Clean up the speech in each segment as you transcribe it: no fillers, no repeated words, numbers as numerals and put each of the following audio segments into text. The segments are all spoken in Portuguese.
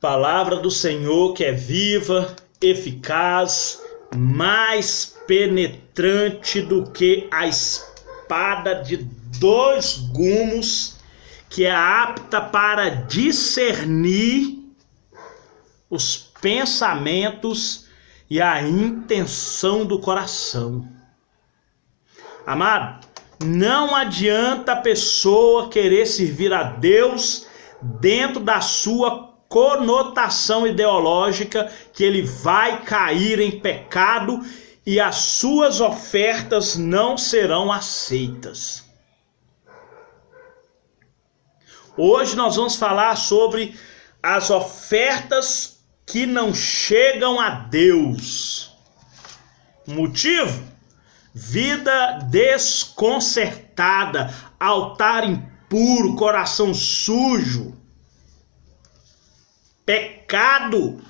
Palavra do Senhor que é viva, eficaz, mais penetrante do que a espada de 2 gumes, que é apta para discernir os pensamentos e a intenção do coração. Amado, não adianta a pessoa querer servir a Deus dentro da sua conotação ideológica, que ele vai cair em pecado e as suas ofertas não serão aceitas. Hoje nós vamos falar sobre as ofertas que não chegam a Deus. Motivo? Vida desconcertada, altar impuro, coração sujo, pecado.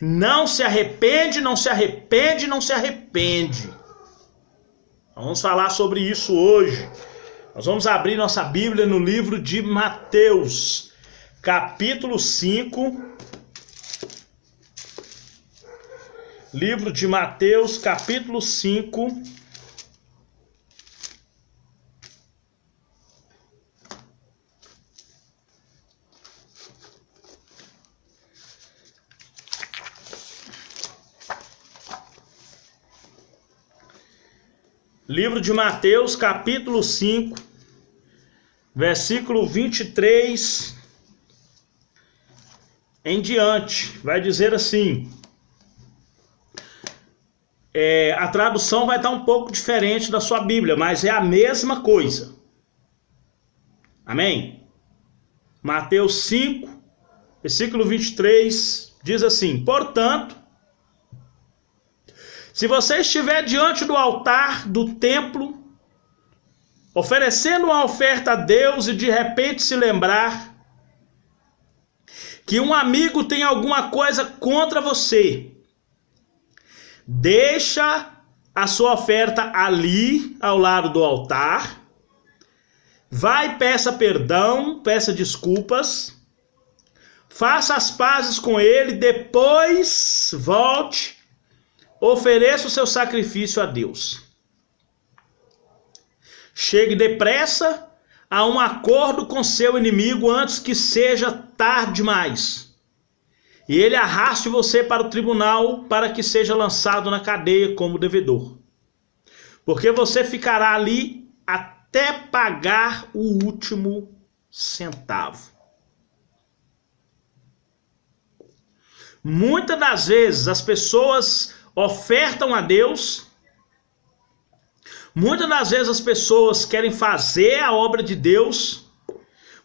Não se arrepende, não se arrepende, não se arrepende. Vamos falar sobre isso hoje. Nós vamos abrir nossa Bíblia no livro de Mateus, capítulo 5. Livro de Mateus, capítulo 5. Livro de Mateus, capítulo 5, versículo 23 em diante. Vai dizer assim. A tradução vai estar um pouco diferente da sua Bíblia, mas é a mesma coisa. Amém? Mateus 5, versículo 23, diz assim: Portanto, se você estiver diante do altar do templo, oferecendo uma oferta a Deus e de repente se lembrar que um amigo tem alguma coisa contra você, deixa a sua oferta ali ao lado do altar, vai, peça perdão, peça desculpas, faça as pazes com ele, depois volte, ofereça o seu sacrifício a Deus. Chegue depressa a um acordo com seu inimigo antes que seja tarde demais, e ele arraste você para o tribunal para que seja lançado na cadeia como devedor. Porque você ficará ali até pagar o último centavo. Muitas das vezes as pessoas ofertam a Deus. Muitas das vezes as pessoas querem fazer a obra de Deus.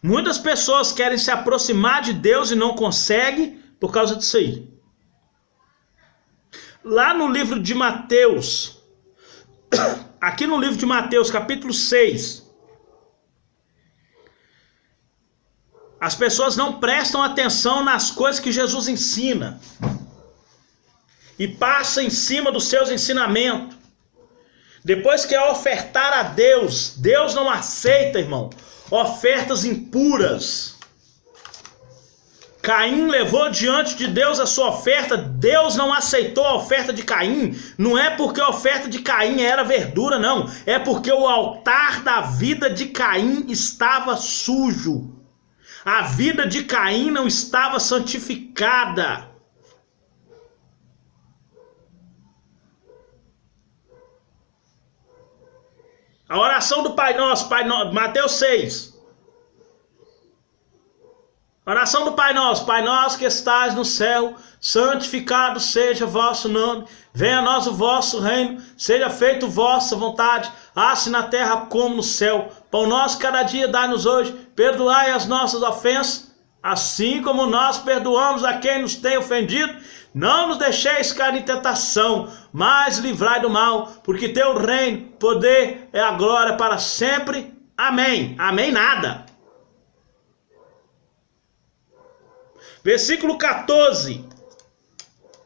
Muitas pessoas querem se aproximar de Deus e não conseguem por causa disso aí. Lá no livro de Mateus, aqui no livro de Mateus, capítulo 6, as pessoas não prestam atenção nas coisas que Jesus ensina e passa em cima dos seus ensinamentos. Depois que é ofertar a Deus, Deus não aceita, irmão, ofertas impuras. Caim levou diante de Deus a sua oferta, Deus não aceitou a oferta de Caim. Não é porque a oferta de Caim era verdura, não. É porque o altar da vida de Caim estava sujo. A vida de Caim não estava santificada. A oração do Pai Nosso, Mateus 6. Oração do Pai Nosso que estás no céu, santificado seja vosso nome, venha a nós o vosso reino, seja feita a vossa vontade, assim na terra como no céu. Pão nosso cada dia dai-nos hoje, perdoai as nossas ofensas, assim como nós perdoamos a quem nos tem ofendido. Não nos deixeis cair em tentação, mas livrai do mal, porque teu reino, poder e a glória para sempre. Amém. Amém nada. Versículo 14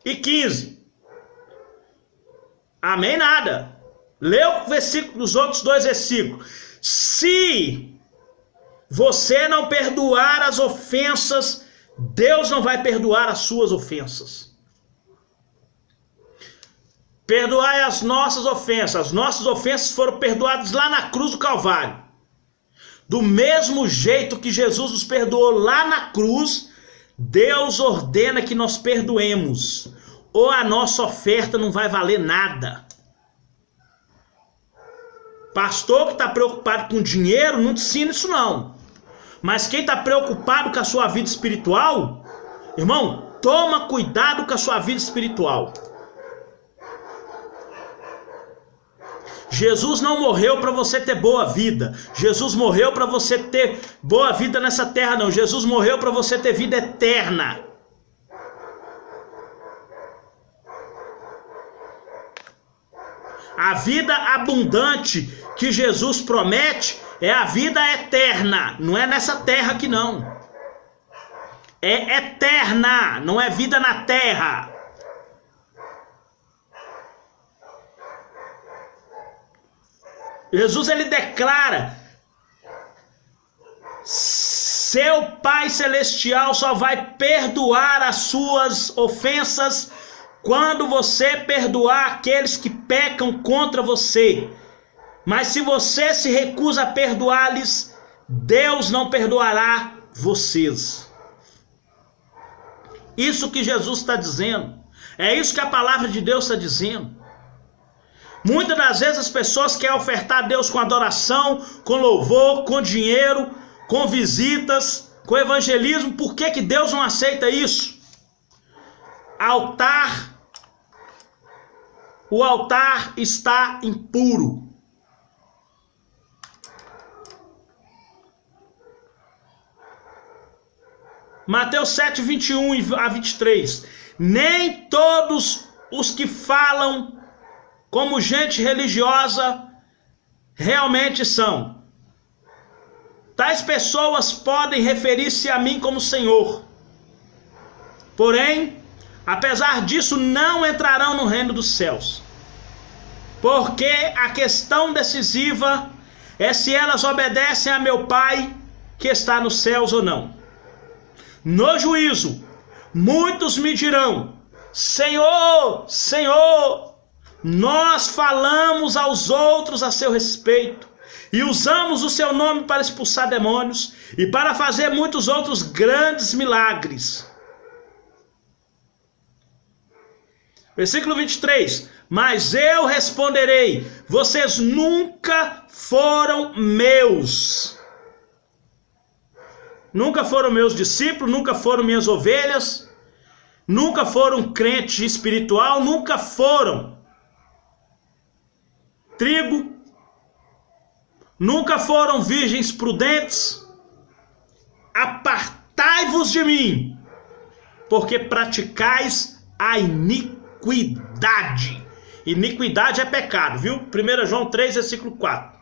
e 15. Amém nada. Lê os outros 2 versículos. Se você não perdoar as ofensas Deus não vai perdoar as suas ofensas. Perdoai as nossas ofensas. As nossas ofensas foram perdoadas lá na cruz do Calvário. Do mesmo jeito que Jesus nos perdoou lá na cruz, Deus ordena que nós perdoemos, ou a nossa oferta não vai valer nada. Pastor que está preocupado com dinheiro, não te ensina isso não. Mas quem está preocupado com a sua vida espiritual, irmão, toma cuidado com a sua vida espiritual. Jesus não morreu para você ter boa vida. Jesus morreu para você ter boa vida nessa terra, não. Jesus morreu para você ter vida eterna. A vida abundante que Jesus promete é a vida eterna. Não é nessa terra aqui, não. É eterna, não é vida na terra. Jesus, ele declara: seu Pai Celestial só vai perdoar as suas ofensas quando você perdoar aqueles que pecam contra você. Mas se você se recusa a perdoar-lhes, Deus não perdoará vocês. Isso que Jesus está dizendo. É isso que a palavra de Deus está dizendo. Muitas das vezes as pessoas querem ofertar a Deus com adoração, com louvor, com dinheiro, com visitas, com evangelismo. Por que Deus não aceita isso? O altar está impuro. Mateus 7, 21 a 23. Nem todos os que falam como gente religiosa realmente são. Tais pessoas podem referir-se a mim como Senhor. Porém, apesar disso, não entrarão no reino dos céus. Porque a questão decisiva é se elas obedecem a meu Pai que está nos céus ou não. No juízo, muitos me dirão: Senhor, Senhor, nós falamos aos outros a seu respeito, e usamos o seu nome para expulsar demônios, e para fazer muitos outros grandes milagres. Versículo 23. Mas eu responderei: vocês nunca foram meus. Nunca foram meus discípulos, nunca foram minhas ovelhas, nunca foram crente espiritual, nunca foram trigo, nunca foram virgens prudentes. Apartai-vos de mim, porque praticais a iniquidade. Iniquidade é pecado, viu? 1 João 3, versículo 4.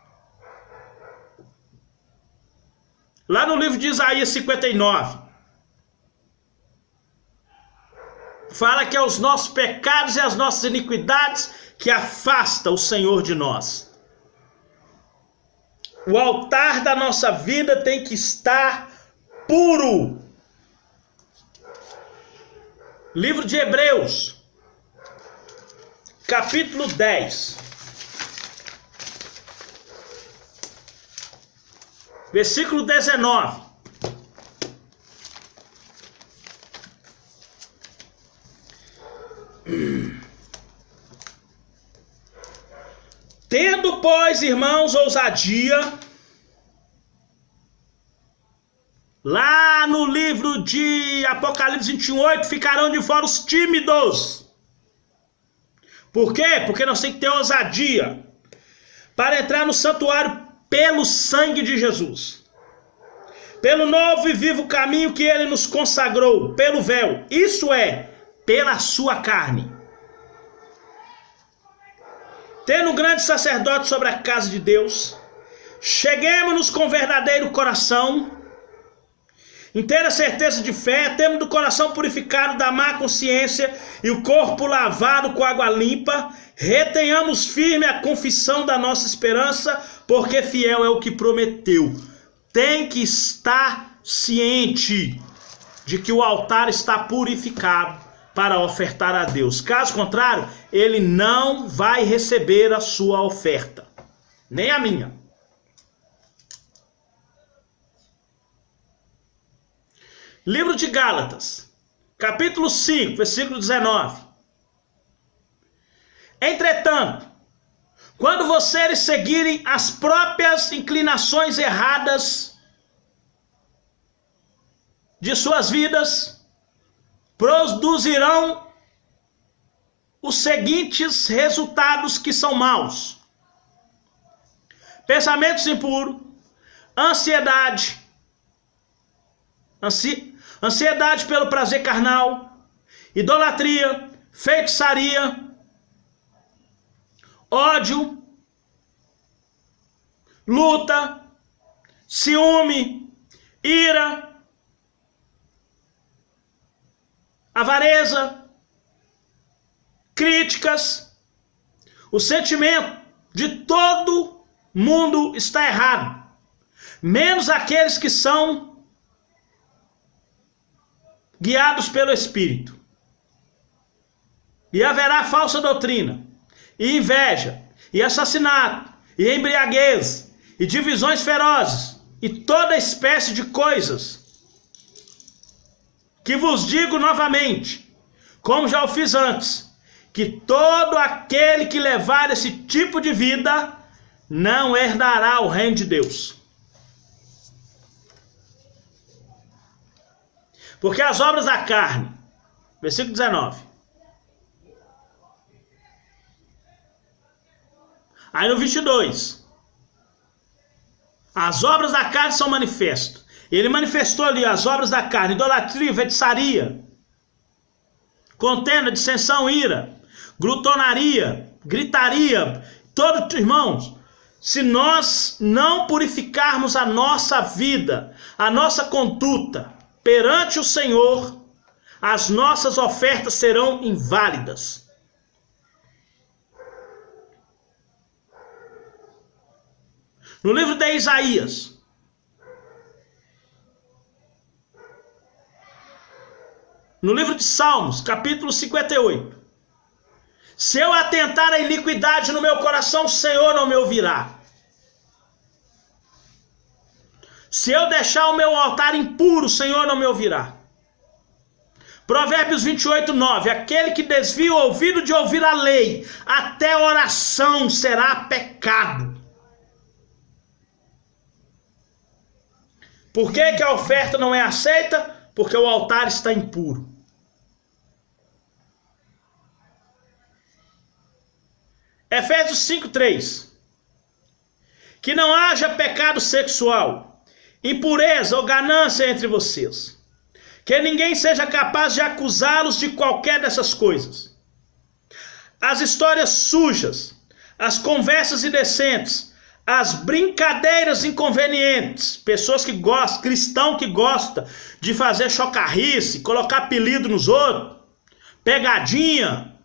Lá no livro de Isaías 59, fala que é os nossos pecados e as nossas iniquidades que afasta o Senhor de nós. O altar da nossa vida tem que estar puro. Livro de Hebreus, capítulo 10. Versículo 19. Tendo, pois, irmãos, ousadia, lá no livro de Apocalipse 21:8, ficarão de fora os tímidos. Por quê? Porque nós temos que ter ousadia para entrar no santuário pelo sangue de Jesus, pelo novo e vivo caminho que ele nos consagrou, pelo véu, isso é, pela sua carne. Tendo um grande sacerdote sobre a casa de Deus, cheguemos-nos com verdadeiro coração, inteira certeza de fé, temos do coração purificado da má consciência e o corpo lavado com água limpa, retenhamos firme a confissão da nossa esperança, porque fiel é o que prometeu. Tem que estar ciente de que o altar está purificado para ofertar a Deus. Caso contrário, ele não vai receber a sua oferta, nem a minha. Livro de Gálatas, capítulo 5, versículo 19. Entretanto, quando vocês seguirem as próprias inclinações erradas de suas vidas, produzirão os seguintes resultados que são maus: pensamentos impuros, ansiedade pelo prazer carnal, idolatria, feitiçaria, ódio, luta, ciúme, ira, avareza, críticas. O sentimento de todo mundo está errado, menos aqueles que são guiados pelo Espírito. E haverá falsa doutrina, e inveja, e assassinato, e embriaguez, e divisões ferozes, e toda espécie de coisas. Que vos digo novamente, como já o fiz antes, que todo aquele que levar esse tipo de vida não herdará o reino de Deus. Porque as obras da carne, versículo 19. Aí no 22, as obras da carne são manifestas. Ele manifestou ali as obras da carne: idolatria, feitiçaria, contenda, dissensão, ira, glutonaria, gritaria. Todos, irmãos, se nós não purificarmos a nossa vida, a nossa conduta perante o Senhor, as nossas ofertas serão inválidas. No livro de Isaías, no livro de Salmos, capítulo 58, se eu atentar à iniquidade no meu coração, o Senhor não me ouvirá. Se eu deixar o meu altar impuro, o Senhor não me ouvirá. Provérbios 28, 9. Aquele que desvia o ouvido de ouvir a lei, até oração será pecado. Por que a oferta não é aceita? Porque o altar está impuro. Efésios 5, 3. Que não haja pecado sexual, impureza ou ganância entre vocês, que ninguém seja capaz de acusá-los de qualquer dessas coisas. As histórias sujas, as conversas indecentes, as brincadeiras inconvenientes, pessoas que gostam, cristão que gosta de fazer chocarrice, colocar apelido nos outros, pegadinha,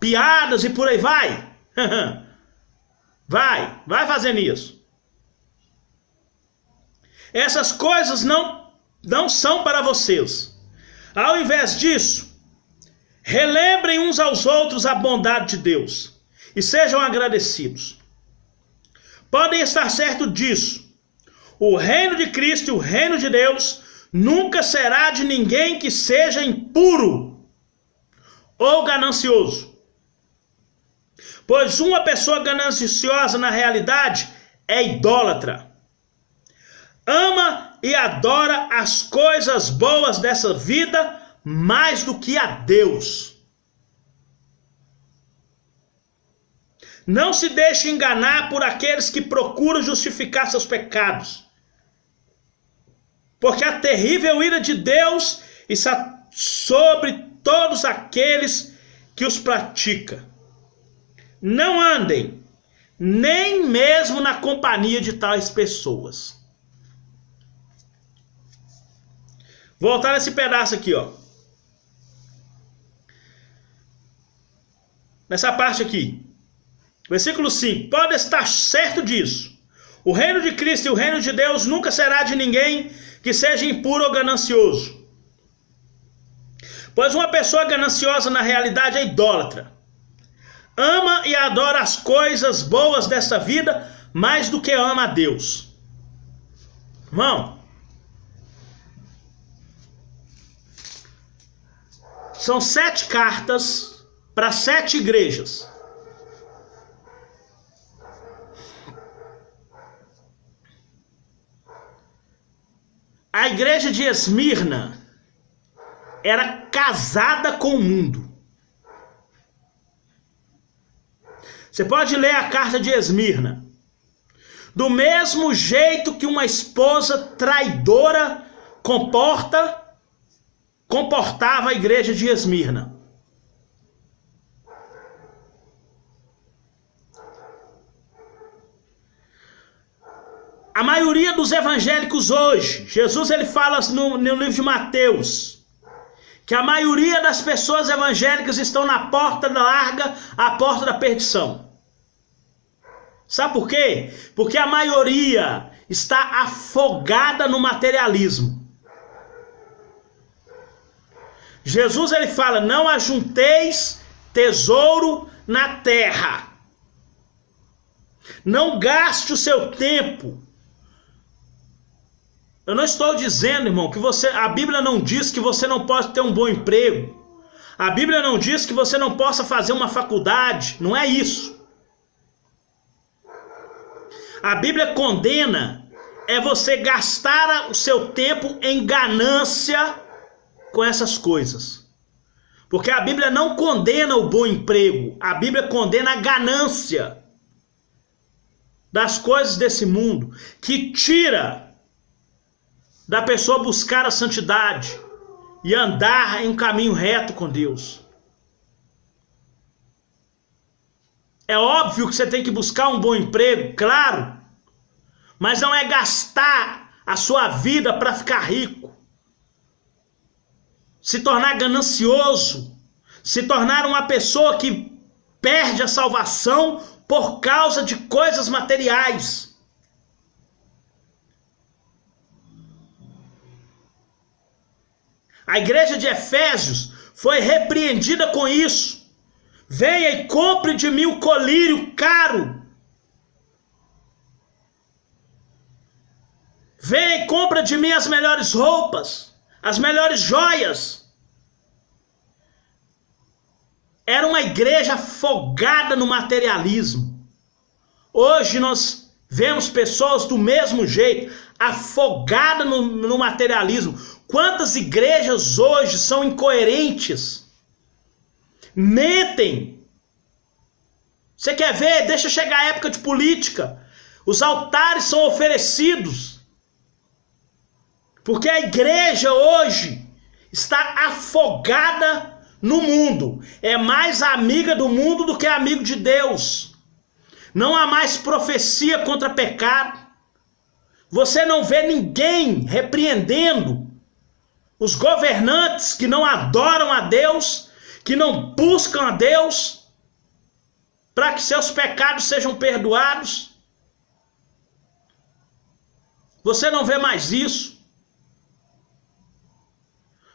piadas e por aí vai. Vai fazendo isso. Essas coisas não são para vocês. Ao invés disso, relembrem uns aos outros a bondade de Deus e sejam agradecidos. Podem estar certos disso: o reino de Cristo e o reino de Deus nunca será de ninguém que seja impuro ou ganancioso. Pois uma pessoa gananciosa na realidade é idólatra. Ama e adora as coisas boas dessa vida mais do que a Deus. Não se deixe enganar por aqueles que procuram justificar seus pecados, porque a terrível ira de Deus está sobre todos aqueles que os praticam. Não andem nem mesmo na companhia de tais pessoas. Vou voltar nesse pedaço aqui, ó. Nessa parte aqui. Versículo 5. Pode estar certo disso: o reino de Cristo e o reino de Deus nunca será de ninguém que seja impuro ou ganancioso. Pois uma pessoa gananciosa na realidade é idólatra. Ama e adora as coisas boas dessa vida mais do que ama a Deus. Irmão, são 7 cartas para 7 igrejas. A igreja de Esmirna era casada com o mundo. Você pode ler a carta de Esmirna. Do mesmo jeito que uma esposa traidora comportava a igreja de Esmirna. A maioria dos evangélicos hoje, Jesus ele fala no livro de Mateus, que a maioria das pessoas evangélicas estão na porta larga, a porta da perdição. Sabe por quê? Porque a maioria está afogada no materialismo. Jesus ele fala, não ajunteis tesouro na terra. Não gaste o seu tempo. Eu não estou dizendo, irmão, que a Bíblia não diz que você não pode ter um bom emprego. A Bíblia não diz que você não possa fazer uma faculdade. Não é isso. A Bíblia condena você gastar o seu tempo em ganância com essas coisas. Porque a Bíblia não condena o bom emprego. A Bíblia condena a ganância das coisas desse mundo, que tira da pessoa buscar a santidade e andar em um caminho reto com Deus. É óbvio que você tem que buscar um bom emprego, claro, mas não é gastar a sua vida para ficar rico, se tornar ganancioso, se tornar uma pessoa que perde a salvação por causa de coisas materiais. A igreja de Efésios foi repreendida com isso. Venha e compre de mim o colírio caro. Venha e compra de mim as melhores roupas, as melhores joias. Era uma igreja afogada no materialismo. Hoje nós vemos pessoas do mesmo jeito, afogadas no materialismo. Quantas igrejas hoje são incoerentes? Mentem. Você quer ver? Deixa chegar a época de política. Os altares são oferecidos. Porque a igreja hoje está afogada no mundo. É mais amiga do mundo do que amigo de Deus. Não há mais profecia contra pecado. Você não vê ninguém repreendendo os governantes que não adoram a Deus, que não buscam a Deus, para que seus pecados sejam perdoados. Você não vê mais isso.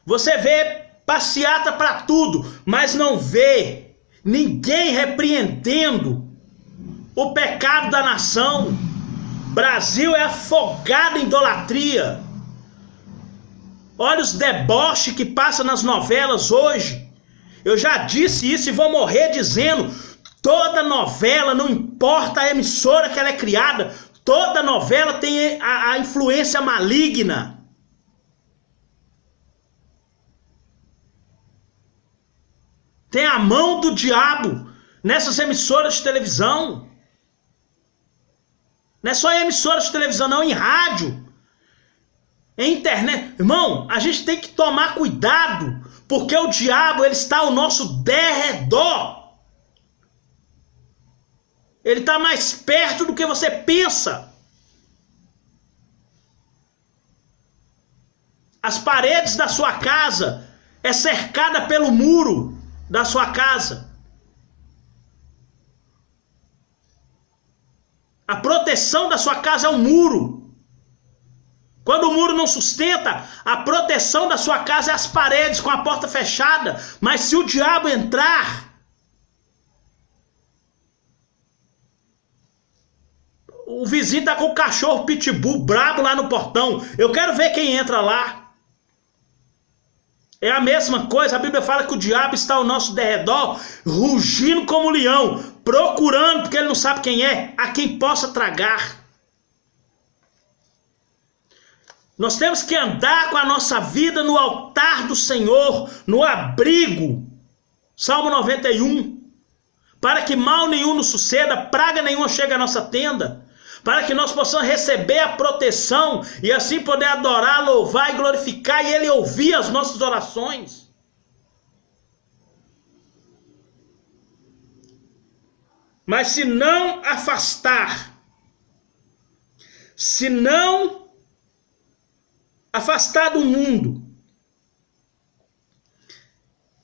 Você vê passeata para tudo, mas não vê ninguém repreendendo o pecado da nação. Brasil é afogado em idolatria. Olha os deboches que passam nas novelas hoje. Eu já disse isso e vou morrer dizendo. Toda novela, não importa a emissora que ela é criada, toda novela tem a influência maligna. Tem a mão do diabo nessas emissoras de televisão. Não é só em emissoras de televisão, não, em rádio, em internet. Irmão, a gente tem que tomar cuidado, porque o diabo ele está ao nosso derredor. Ele está mais perto do que você pensa. As paredes da sua casa é cercada pelo muro da sua casa. A proteção da sua casa é um muro. Quando o muro não sustenta, a proteção da sua casa é as paredes com a porta fechada. Mas se o diabo entrar, o vizinho tá com o cachorro pitbull brabo lá no portão. Eu quero ver quem entra lá. É a mesma coisa, a Bíblia fala que o diabo está ao nosso derredor, rugindo como leão, procurando, porque ele não sabe quem é, a quem possa tragar. Nós temos que andar com a nossa vida no altar do Senhor, no abrigo. Salmo 91. Para que mal nenhum nos suceda, praga nenhuma chegue à nossa tenda. Para que nós possamos receber a proteção e assim poder adorar, louvar e glorificar e Ele ouvir as nossas orações. Mas se não afastar do mundo,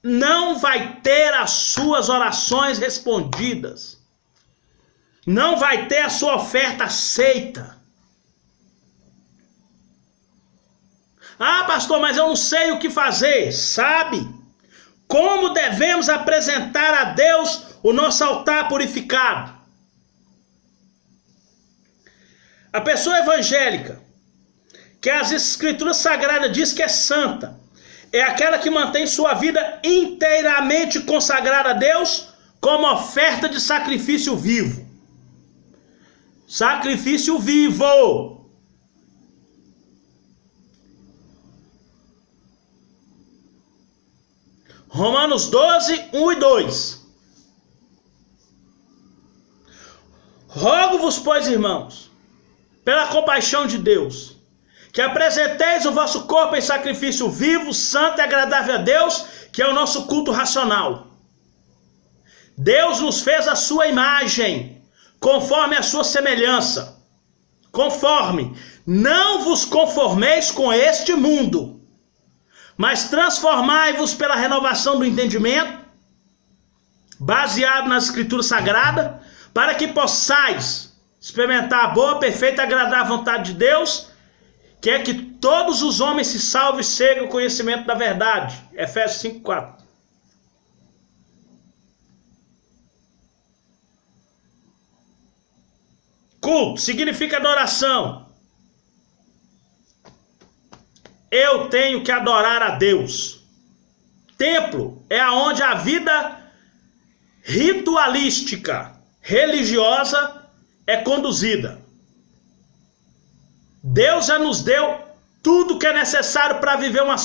não vai ter as suas orações respondidas. Não vai ter a sua oferta aceita. Ah, pastor, mas eu não sei o que fazer. Sabe? Como devemos apresentar a Deus o nosso altar purificado? A pessoa evangélica, que as Escrituras Sagradas diz que é santa, é aquela que mantém sua vida inteiramente consagrada a Deus como oferta de sacrifício vivo. Sacrifício vivo. Romanos 12, 1 e 2. Rogo-vos, pois, irmãos, pela compaixão de Deus, que apresenteis o vosso corpo em sacrifício vivo, santo e agradável a Deus, que é o nosso culto racional. Deus nos fez a sua imagem, conforme a sua semelhança. Conforme, não vos conformeis com este mundo, mas transformai-vos pela renovação do entendimento, baseado nas Escrituras Sagradas, para que possais experimentar a boa, perfeita e agradável vontade de Deus, que é que todos os homens se salvem e cheguem ao conhecimento da verdade. Efésios 5:4. Culto significa adoração. Eu tenho que adorar a Deus. Templo é aonde a vida ritualística, religiosa é conduzida. Deus já nos deu tudo que é necessário para viver uma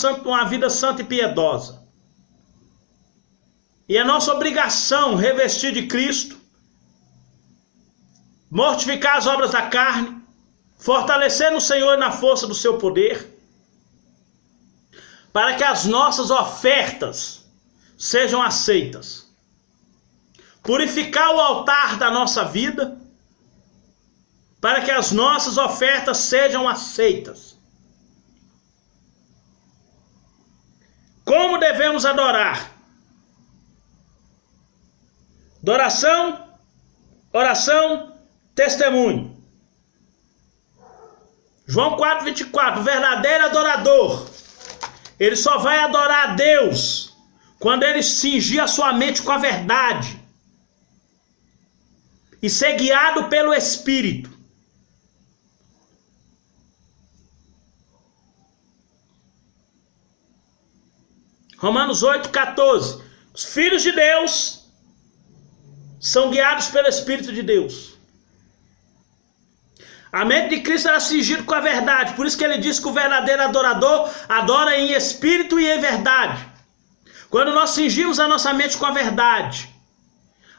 vida santa e piedosa. E é nossa obrigação revestir de Cristo, mortificar as obras da carne, fortalecer no Senhor e na força do seu poder, para que as nossas ofertas sejam aceitas. Purificar o altar da nossa vida, para que as nossas ofertas sejam aceitas. Como devemos adorar? Adoração, oração, testemunho. João 4:24, o verdadeiro adorador, ele só vai adorar a Deus quando ele cingir a sua mente com a verdade e ser guiado pelo Espírito. Romanos 8:14, os filhos de Deus são guiados pelo Espírito de Deus. A mente de Cristo era cingida com a verdade. Por isso que ele diz que o verdadeiro adorador adora em espírito e em verdade. Quando nós cingimos a nossa mente com a verdade,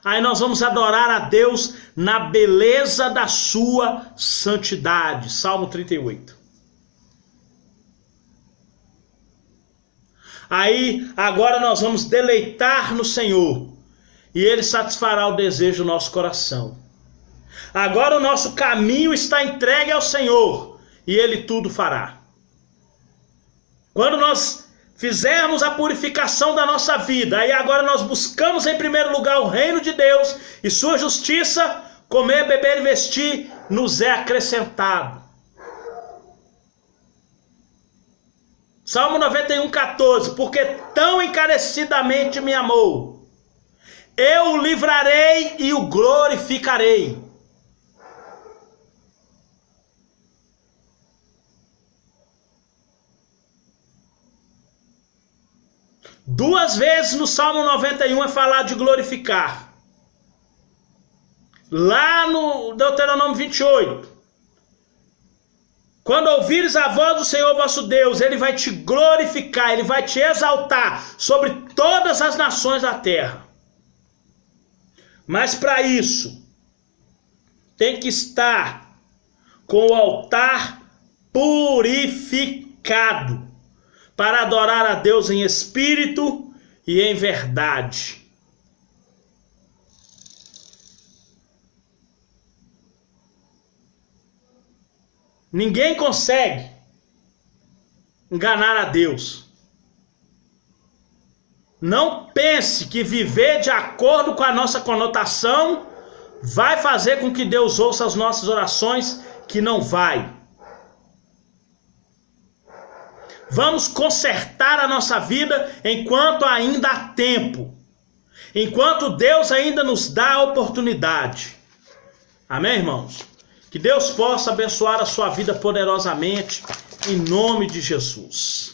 aí nós vamos adorar a Deus na beleza da sua santidade. Salmo 38. Aí, agora nós vamos deleitar no Senhor e Ele satisfará o desejo do nosso coração. Agora o nosso caminho está entregue ao Senhor e Ele tudo fará. Quando nós fizermos a purificação da nossa vida, aí agora nós buscamos em primeiro lugar o reino de Deus e sua justiça, comer, beber e vestir nos é acrescentado. Salmo 91, 14. Porque tão encarecidamente me amou, eu o livrarei e o glorificarei. Duas vezes no Salmo 91 é falar de glorificar. Lá no Deuteronômio 28. Quando ouvires a voz do Senhor vosso Deus, Ele vai te glorificar, Ele vai te exaltar sobre todas as nações da terra. Mas para isso, tem que estar com o altar purificado, para adorar a Deus em espírito e em verdade. Ninguém consegue enganar a Deus. Não pense que viver de acordo com a nossa conotação vai fazer com que Deus ouça as nossas orações, que não vai. Vamos consertar a nossa vida enquanto ainda há tempo. Enquanto Deus ainda nos dá a oportunidade. Amém, irmãos? Que Deus possa abençoar a sua vida poderosamente, em nome de Jesus.